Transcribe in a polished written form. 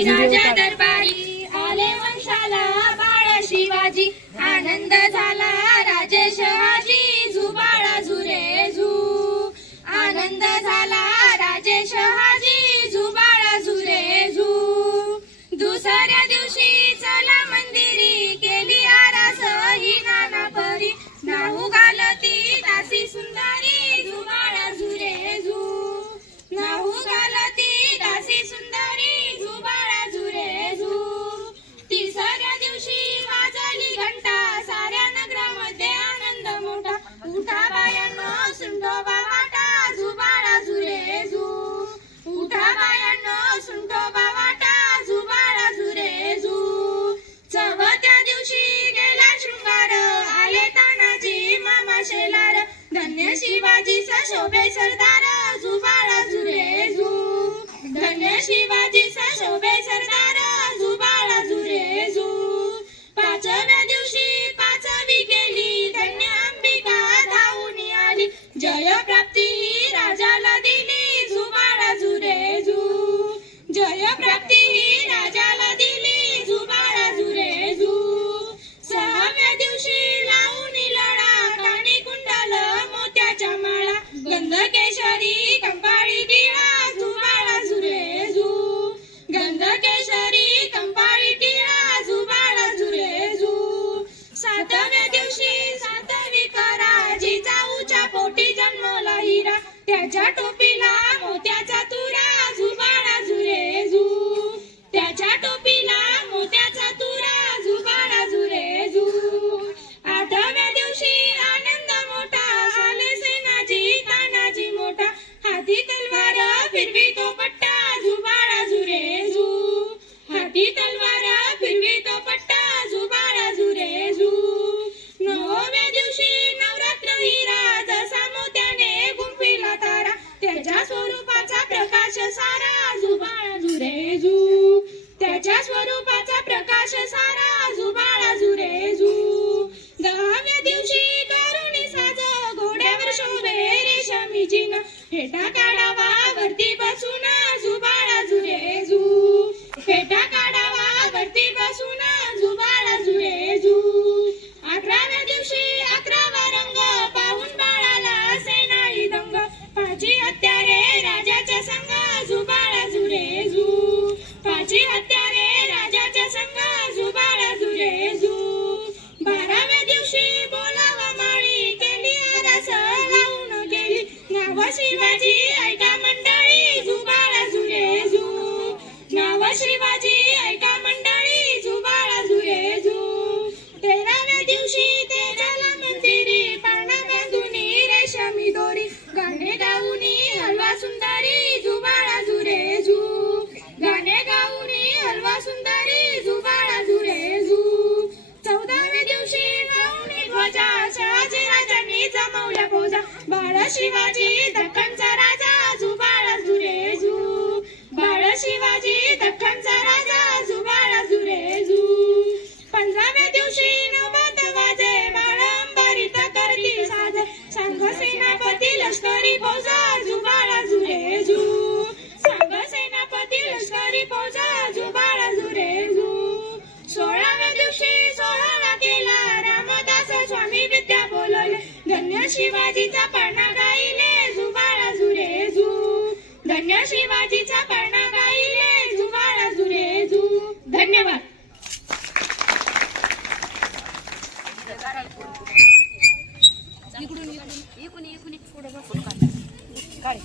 शिवाजी राजा दरबारी आले वंशाला बाळ शिवाजी आनंद झाला राजे शहाजी झुबाळा झुरे झू आनंद झाला राजे शहाजी झुबाळा झुरे झू दुसऱ्या दिवशी चला मंदिरी केली आरास ही नाना परी नाहू घालती दासी सुंदरी झुबाळा झुरे झू नाहू घालती दासी सुंदरी झुबाळा झुरे झू तिसऱ्या दिवशी वाजली घंटा साऱ्या नगरामध्ये आनंद मोठा उठा बायांनो सुंठोबा वाटा झुबाळा झुरे झू उठा बायांनो सुंठोबा वाटा झुबाळा झुरे झू चौथ्या दिवशी गेला शृंगार आले तानाजी मामा शेलार धन्य शिवाजी शोभे सरदार झुबाळा झुरे झू धन्य शिवाजी शोभे सरदार झुबाळा झुरे झू पाचव्या दिवशी पाचवी केली धन्य अंबिका धावून आली जय प्राप्ती ही राजाला दिली झुबाळा झुरे झू जय प्राप्ती ही राजाला दिली झुबाळा झुरे झू सहाव्या दिवशी लावून लढा कानी कुंडल मोत्याच्या माळा गंध केशरी कंपाळी टिळा झुबाळा झुरे झू गंध केशरी कंपाळी टिळा झुबाळा झुरे झू सातव्या दिवशी सातवी करा जिजाऊच्या पोटी जन्मला हिरा त्याच्या टोपीला मोत्याचा तुरा झुबाळा झुरे झू त्याच्या टोपीला मोत्याचा तुरा झुबाळा झुरे झू आठव्या दिवशी आनंद मोठा आले सेनाजी तानाजी मोठा हाती तलवार फिरवी तो पट्टा झुबाळा झुरे झू हाती तलवार फिरवी तो पट्टा झुबाळा झुरे झू नवव्या दिवशी नवरात्र हिरा जसा मोत्याने गुंफिला तारा त्याच्या स्वरूपाचा प्रकाश सारा झुबाळा झुरे झू त्याच्या स्वरूपाचा प्रकाश सारा झुबाळा झुरे झू दहाव्या दिवशी करुणी साज घोड्यावर शोभे रेशमी जिना फेटा काढावा वरती बसून झुबाळा झुरे झू फेटा काढावा वरती बसून झुबाळा झुरे झू अकराव्या दिवशी अकरावा रंग पाहून बाळाला सेनाई दंग पाची हत्यारे राजाच्या संग झुबाळा झुरे झू पाची हत्यारे राजाच्या संग झुबाळा झुरे झू बाराव्या दिवशी बोलावा माळी केली आरास लावून गेली नाव शिवाजी ऐका मंडळी झुबाळा झुरे झू नाव शिवाजी ऐका मंडळी झुबाळा झुरे झू तेराव्या दिवशी तेजाला मंदिरी पाळणा बांधुनी रेशमी दोरी गाणे गाऊनी हलवा सुंदरी झुबाळा झुरे झू गाणे गाऊनी हलवा सुंदरी झुबाळा झुरे झू चौदाव्या दिवशी लावणी ध्वजा शहाजी राजांनी जमवल्या फौजा बाळ शिवाजी दख्खनचा राजा झुबाळा झुरे झू बाळ शिवाजी दख्खनचा राजा झुबाळा झुरे झू पंधराव्या दिवशी नवत वाजे बाळ अंबारीत करती साज सांग सेनापती लष्करी फौजा झुबाळा झुरे झू सांग सेनापती लष्करी फौजा झुबाळा झुरे झू सोळाव्या दिवशी सोहळा केला रामदास स्वामी विद्या बोलवले धन्य शिवाजीचा पणा गाईले झुबाळा झुरे झू धन्य शिवाजीचा पणा गाईले झुबाळा झुरे झू धन्यवाद. इकडून पुढे बसून काढ